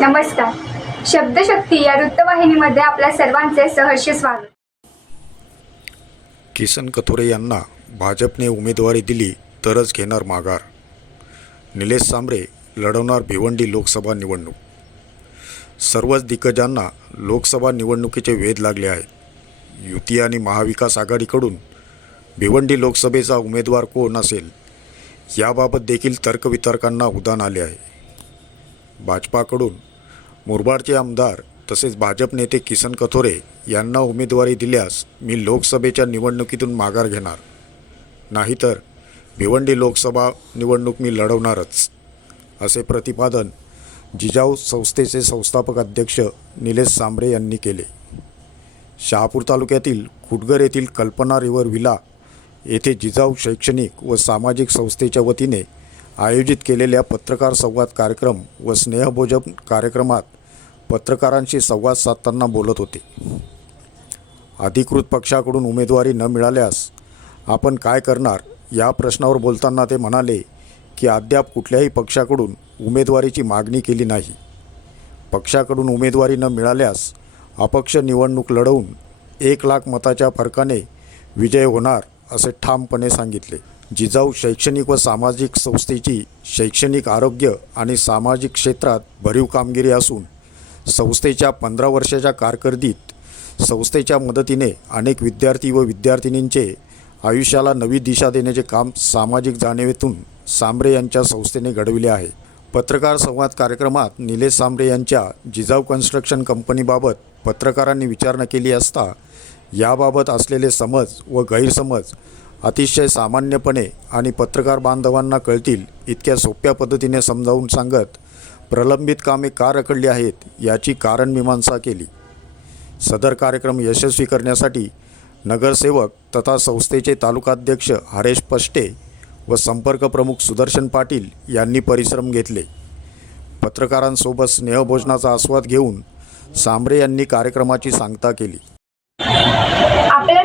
नमस्कार. शब्दशक्ती या वृत्तवाहिनीमध्ये आपल्या सर्वांचे सहर्ष स्वागत. किसन कथोरे यांना भाजपने उमेदवारी दिली तरच घेणार माघार. निलेश सांबरे लढवणार भिवंडी लोकसभा निवडणूक. सर्वच दिग्गजांना लोकसभा निवडणुकीचे वेध लागले आहेत. युती आणि महाविकास आघाडीकडून भिवंडी लोकसभेचा उमेदवार कोण असेल याबाबत देखील तर्कवितर्कांना उदान आले आहे. भाजपाकडून मुरबाडचे आमदार तसेच भाजप नेते किसन कथोरे यांना उमेदवारी दिल्यास मी लोकसभेच्या निवडणुकीतून माघार घेणार. नाहीतर भिवंडी लोकसभा निवडणूक मी लढवणारच असे प्रतिपादन जिजाऊ संस्थेचे संस्थापक अध्यक्ष निलेश सांबरे यांनी केले. शहापूर तालुक्यातील खुटगर येथील कल्पना रिव्हर विला येथे जिजाऊ शैक्षणिक व सामाजिक संस्थेच्या वतीने आयोजित केलेल्या पत्रकार संवाद कार्यक्रम व स्नेहभोजन कार्यक्रमात पत्रकारांशी संवाद साधताना बोलत होते. अधिकृत पक्षाकडून उमेदवारी न मिळाल्यास आपण काय करणार? या प्रश्नावर बोलताना ते म्हणाले की अद्याप कुठल्याही पक्षाकडून उमेदवारीची मागणी केली नाही. पक्षाकडून उमेदवारी न मिळाल्यास अपक्ष निवडणूक लढवून एक लाख मताच्या फरकाने विजय होणार असे ठामपणे सांगितले. जिजाऊ शैक्षणिक व सामाजिक संस्थेची शैक्षणिक आरोग्य आणि सामाजिक क्षेत्रात भरीव कामगिरी असून संस्थेच्या पंधरा वर्षाच्या कारकिर्दीत संस्थेच्या मदतीने अनेक विद्यार्थी व विद्यार्थिनींचे आयुष्याला नवी दिशा देण्याचे काम सामाजिक जाणीवेतून सांबरे यांच्या संस्थेने घडविले आहे. पत्रकार संवाद कार्यक्रमात निलेश सांबरे यांच्या जिजाऊ कन्स्ट्रक्शन कंपनीबाबत पत्रकारांनी विचारणा केली असता याबाबत असलेले समज व गैरसमज अतिशय सामान्यपणे आणि पत्रकार बांधवांना कळतील इतक्या सोप्या पद्धतीने समजावून सांगत प्रलंबित कामे का रखडली आहेत याची कारण मीमांसा केली. सदर कार्यक्रम यशस्वी करण्यासाठी नगरसेवक तथा संस्थेचे तालुकाध्यक्ष हरेश पष्टे व संपर्क प्रमुख सुदर्शन पाटील यांनी परिश्रम घेतले. पत्रकारांसोबत स्नेहभोजनाचा आस्वाद घेऊन सांबरे यांनी कार्यक्रमाची सांगता केली.